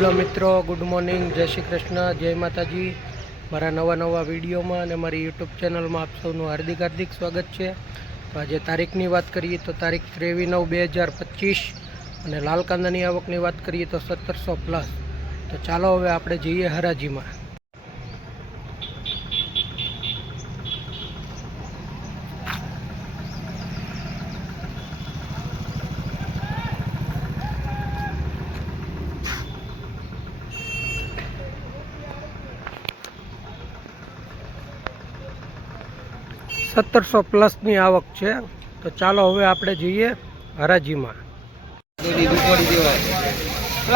Hello મિત્રો, good morning, જય શ્રી કૃષ્ણ, જય માતાજી. મારા નવા નવા વિડીયોમાં અને મારી યુટ્યુબ ચેનલમાં આપ સૌનું હાર્દિક હાર્દિક સ્વાગત છે. તો આજે તારીખની વાત કરીએ તો તારીખ ત્રેવીસ નવ બે હજાર પચીસ અને લાલ કાંદાની આવકની વાત કરીએ તો સત્તરસો પ્લસ. તો ચાલો હવે આપણે જઈએ હરાજીમાં. સત્તરસો પ્લસની આવક છે. તો ચાલો હવે આપણે જઈએ હરાજીમાં.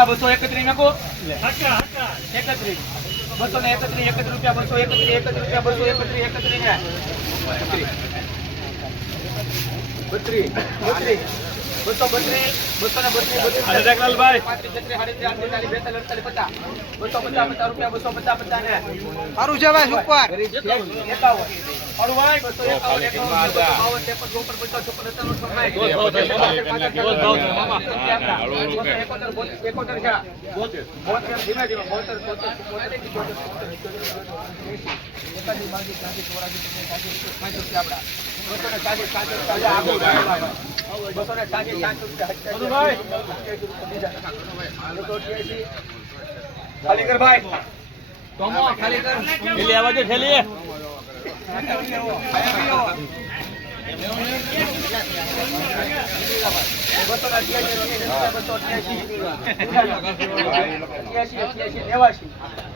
બસો એકત્રીસ નાખો. બસો ને એકત્રીસ એકત્રીસ રૂપિયા બસો એકત્રીસ એકત્રીસ રૂપિયા બસો એકત્રીસ એકત્રીસ બત્રીસ. બત્રીસ. બસો બત્રીસ બસો ને બત્રીસ બત્રીસ પાંત્રીસ છત્રીસ સાડત્રીસ આડત્રીસ ચાલીસ બેતાલીસ અડતાલીસ પચાસ બસો પચાસ પચાસ રૂપિયા બસો પચાસ પચાસ ને સારું છે ભાઈ ઉપર એકાવન અડું ભાઈ બસો એકાવન એકાવન બાવન ત્રેપન ચોપન પચાસ ચોપન સત્તાવન અઠાવન એકોતેર એકોતેર છે બોતેર ધીમે ધીમે બોતેર બોતેર એકાદી બાજી ત્યાંથી ચોરાસી પચાસ પાંચ રૂપિયા આપડા બસો ને ચાલીસ ચાલીસ બસો ને ચાલીસ ચાલીસ રૂપિયા ખાલી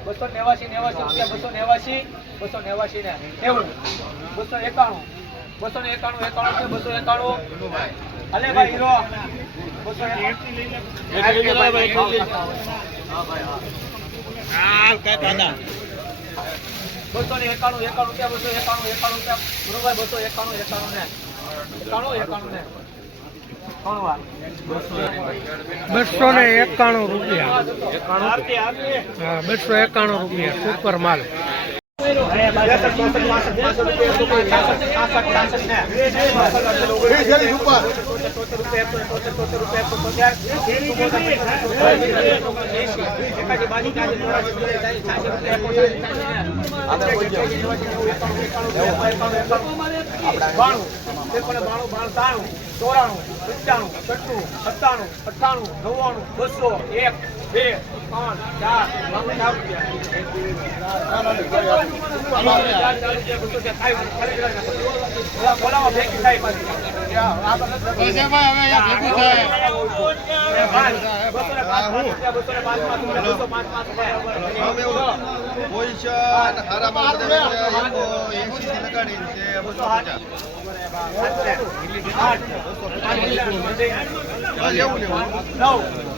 બસો નેવાસી નેવાસી રૂપિયા બસો નેવાસી બસો નેવાસી ને નેવું. બસો એકાણું, બસો ને એકાણું એકાણું બસો એકાણું. અલે ભાઈ હીરો. બસો ને એકાણું એકાણું રૂપિયા બસો એકાણું એકાણું રૂપિયા. ગુરુભાઈ બસો એકાણું એકાણું ને. એકાણું એકાણું ને. બસો ને એકાણું રૂપિયા. બસો એકાણું રૂપિયા. સુપર માલ. ચોરાણું પંચાણું સત્તાણું અઠ્ઠાણું નવ્વાણું બસો એક બે ત્રણ ચાર ચાર ભેગી થાય પોઝિશન હારા માલ એસી લગાડી છે બસો પચાસ લેવું લેવું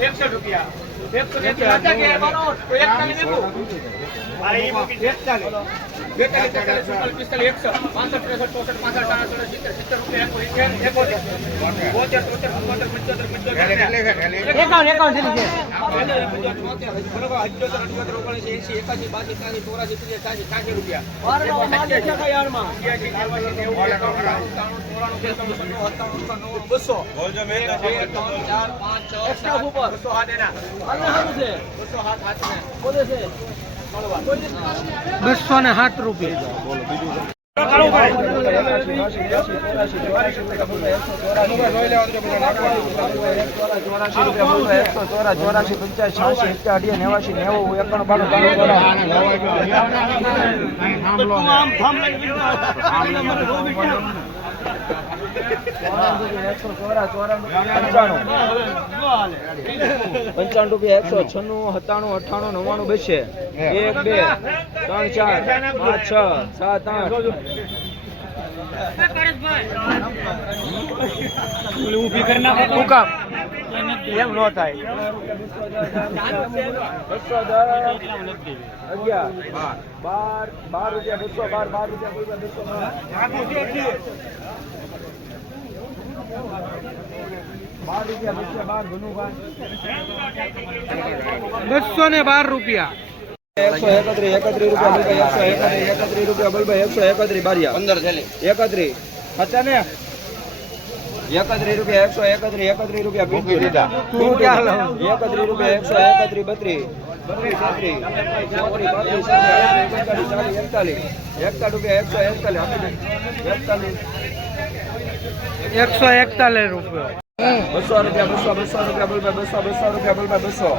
એકસો રૂપિયા એકસો ને બેતાલીસ તેતાલીસ ચુમ્માલીસ પિસ્તાલીસ એકસો પાંસઠ ત્રેસઠ ચોસઠ પાંસઠ સાસઠ સિત્તેર સિત્તેર રૂપિયા એકો એકોતેર બોતેર તોતેર પંચોતેર પંચોતેર પંચોતેર એકાસી બાસી અઠ્ઠાણું, નવ્વાણું, બસો એક, બે, ત્રણ, ચાર, પાંચ, છ, બસો ને સાત રૂપિયા. ચોરાશી પંચાસ છ્યાસી અઠ્યાસી નેવાસી નેવું એકાણું બાણું પંચાણું રૂપિયા એકસો છન્નું સત્તાણું અઠ્ઠાણું નવ્વાણું બેસે. એક બે ત્રણ ચાર પાંચ છ સાત આઠ. ઊભી કરી નાખો એમ નો થાય. બસો અગિયાર બાર બાર રૂપિયા બસો બાર બાર રૂપિયા બસો બાર રૂપિયા બસો બાર ઘણું બસો ને બાર રૂપિયા. એકસો એકત્રીસ એકત્રીસ રૂપિયા એકસો એકત્રીસ એકત્રીસ રૂપિયા બલભાઈ એકસો એકત્રીસ બારિયા પંદર એકત્રીસ હતા ને એકત્રીસ રૂપિયા એકસો એકત્રીસ એકત્રીસ રૂપિયા બીજું લીધા તું ક્યાં લઉં? એકત્રીસ રૂપિયા એકસો એકત્રીસ બત્રીસ બત્રીસ તેત્રીસ ચોત્રીસ પાંત્રીસ છત્રીસ એકતાલીસ ચાલીસ એકતાલીસ એકતાલીસ રૂપિયા એકસો એકતાલીસ એકતાલીસ એકસો એકતાલીસ રૂપિયા બસો રૂપિયા બસો બસો રૂપિયા બોલભાઈ બસો બસો રૂપિયા બોલભાઈ બસો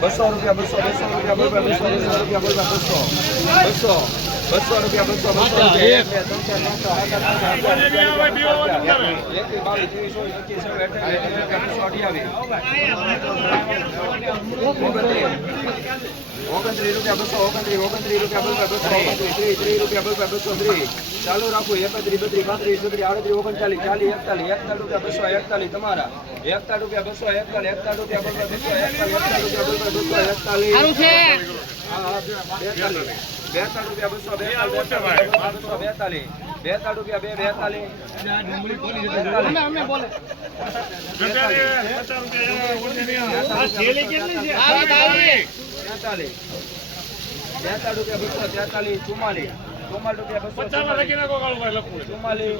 બસો રૂપિયા બસો બસો રૂપિયા બોલભાઈ બસો બસો રૂપિયા બોલભાઈ બસો બસો બસો રૂપિયા બસો બસો ઓગણત્રીસ બસો રૂપિયા બસો ઓગણત્રીસ ઓગણત્રીસ રૂપિયા બોલભાઈ બસો ઓગણત્રીસ ત્રીસ ત્રીસ રૂપિયા બોલભાઈ બસો ત્રીસ ચાલુ રાખવું એકત્રીસ બત્રીસ પાંત્રીસ બત્રીસ આડત્રીસ ઓગણચાલીસ ચાલીસ એકતાલીસ એકતાલીસ રૂપિયા બસો એકતાલીસ તમારા એકતાલીસ રૂપિયા બસો એકતાલીસ એકતાલીસ રૂપિયા બસો એકતાલીસ એકતાલીસ રૂપિયા બોલભાઈ બસો એકતાલીસ હા, હા, બેતાલીસ. બેતાલીસ રૂપિયા બસો બેતાલીસ બસો બેતાલીસ રૂપિયા બે બેતાલીસ બેતાલીસ રૂપિયા. બસો તેતાલીસ ચુમ્માલીસ. ચુમ્માલીસ રૂપિયા બસો ચુમ્માલીસ.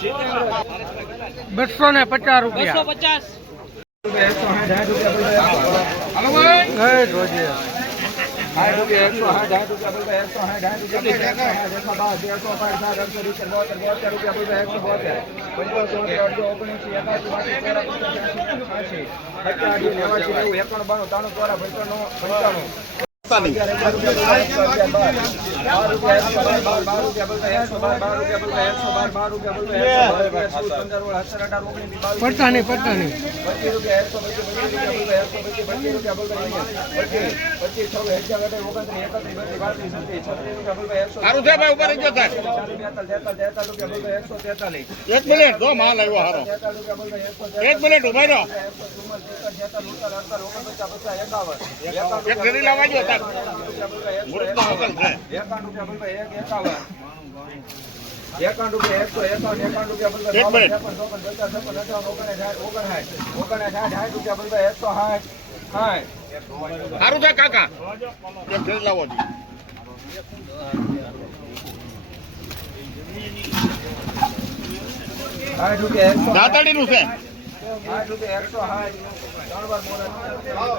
જીતેન્દ્ર. ને પચાસ રૂપિયા. બાસી પચાસી. એકાણું બાણું ત્રાણું ચોરા પંચાણું પંચાણું એકસો બાર બાર રૂપિયા બોલભાઈ એકસો બાર બાર રૂપિયા બોલભાઈ એકસો તેતાલીસ એક એકાવન રૂપિયા બોલભાઈ એક એકાવન. એકાવન રૂપિયા એકસો એકાવન એકાવન રૂપિયા બોલભાઈ એક ત્રેપન, ચોપન, પચાસ, છપ્પન, અઠાવન, ઓગણસાઠ, ઓગણસાઠ, ઓગણસાઠ, સાઠ રૂપિયા એકસો સાઠ સારું છે કાકા. લાવો છે.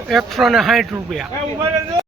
એકસો ને સાઠ રૂપિયા.